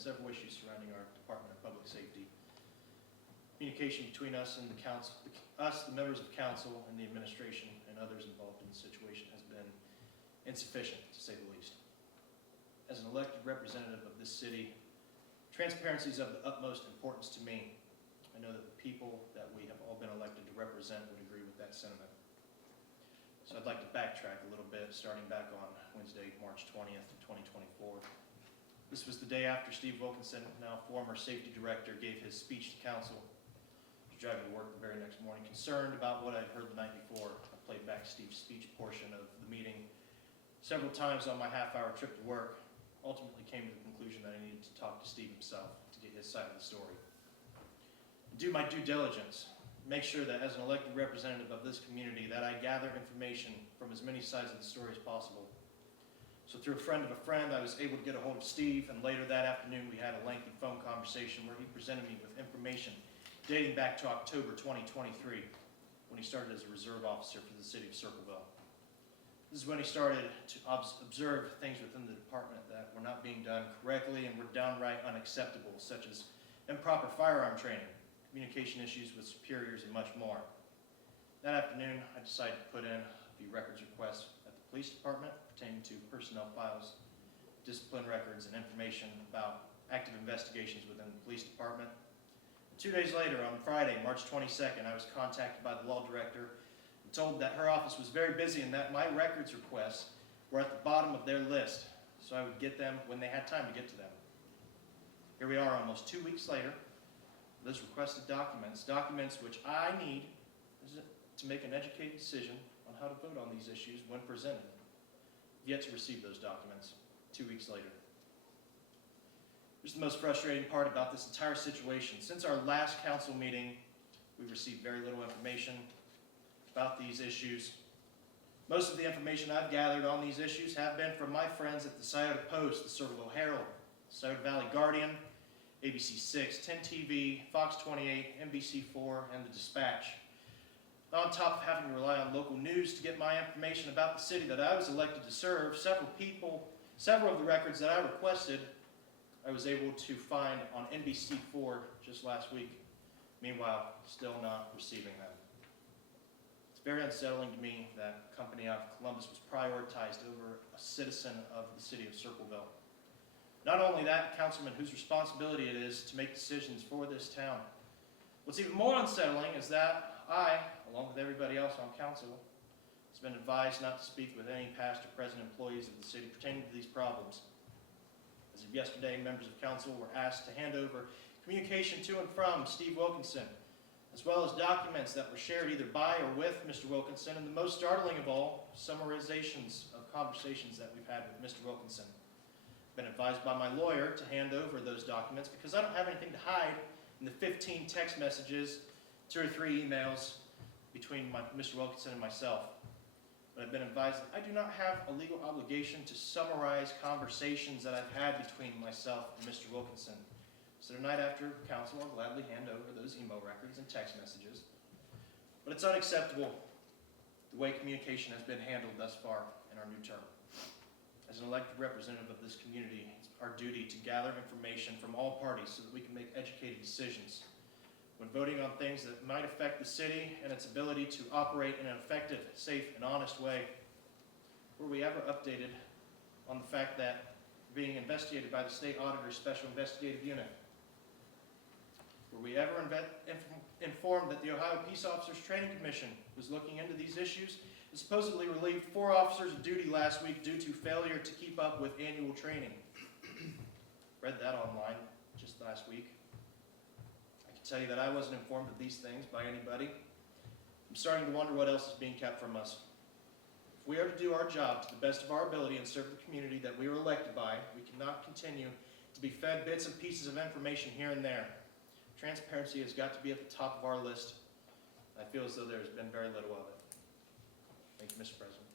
several issues surrounding our Department of Public Safety. Communication between us and the council, the members of council, and the administration and others involved in the situation has been insufficient, to say the least. As an elected representative of this city, transparency is of the utmost importance to me. I know that the people that we have all been elected to represent would agree with that sentiment. So I'd like to backtrack a little bit, starting back on Wednesday, March 20th, 2024. This was the day after Steve Wilkinson, now former safety director, gave his speech to council. I was driving to work the very next morning, concerned about what I'd heard the night before. I played back Steve's speech portion of the meeting several times on my half-hour trip to work. Ultimately came to the conclusion that I needed to talk to Steve himself to get his side of the story. Do my due diligence. Make sure that as an elected representative of this community that I gather information from as many sides of the story as possible. So through a friend of a friend, I was able to get a hold of Steve, and later that afternoon we had a lengthy phone conversation where he presented me with information dating back to October 2023, when he started as a reserve officer for the city of Circleville. This is when he started to observe things within the department that were not being done correctly and were downright unacceptable, such as improper firearm training, communication issues with superiors, and much more. That afternoon, I decided to put in a few records requests at the police department pertaining to personnel files, discipline records, and information about active investigations within the police department. 2 days later, on Friday, March 22nd, I was contacted by the law director and told that her office was very busy and that my records requests were at the bottom of their list, so I would get them when they had time to get to them. Here we are almost 2 weeks later. Those requested documents which I need to make an educated decision on how to vote on these issues when presented. I've yet to receive those documents 2 weeks later. Here's the most frustrating part about this entire situation. Since our last council meeting, we've received very little information about these issues. Most of the information I've gathered on these issues have been from my friends at the Scioto Post, the Circleville Herald, Scioto Valley Guardian, ABC 6, 10 TV, Fox 28, NBC 4, and the Dispatch. On top of having to rely on local news to get my information about the city that I was elected to serve, several of the records that I requested, I was able to find on NBC 4 just last week. Meanwhile, still not receiving them. It's very unsettling to me that a company out of Columbus was prioritized over a citizen of the city of Circleville. Not only that, councilman whose responsibility it is to make decisions for this town. What's even more unsettling is that I, along with everybody else on council, has been advised not to speak with any past or present employees of the city pertaining to these problems. As of yesterday, members of council were asked to hand over communication to and from Steve Wilkinson, as well as documents that were shared either by or with Mr. Wilkinson, and the most startling of all, summarizations of conversations that we've had with Mr. Wilkinson. Been advised by my lawyer to hand over those documents because I don't have anything to hide in the 15 text messages, 2 or 3 emails between Mr. Wilkinson and myself. But I've been advised that I do not have a legal obligation to summarize conversations that I've had between myself and Mr. Wilkinson. So tonight after council, I'll gladly hand over those email records and text messages. But it's unacceptable the way communication has been handled thus far in our new term. As an elected representative of this community, it's our duty to gather information from all parties so that we can make educated decisions. When voting on things that might affect the city and its ability to operate in an effective, safe, and honest way, were we ever updated on the fact that we're being investigated by the State Auditor's Special Investigative Unit? Were we ever informed that the Ohio Peace Officers Training Commission was looking into these issues and supposedly relieved 4 officers of duty last week due to failure to keep up with annual training? Read that online just last week. I can tell you that I wasn't informed of these things by anybody. I'm starting to wonder what else is being kept from us. If we are to do our job to the best of our ability and serve the community that we were elected by, we cannot continue to be fed bits and pieces of information here and there. Transparency has got to be at the top of our list. I feel as though there's been very little of it. Thank you, Mr. President.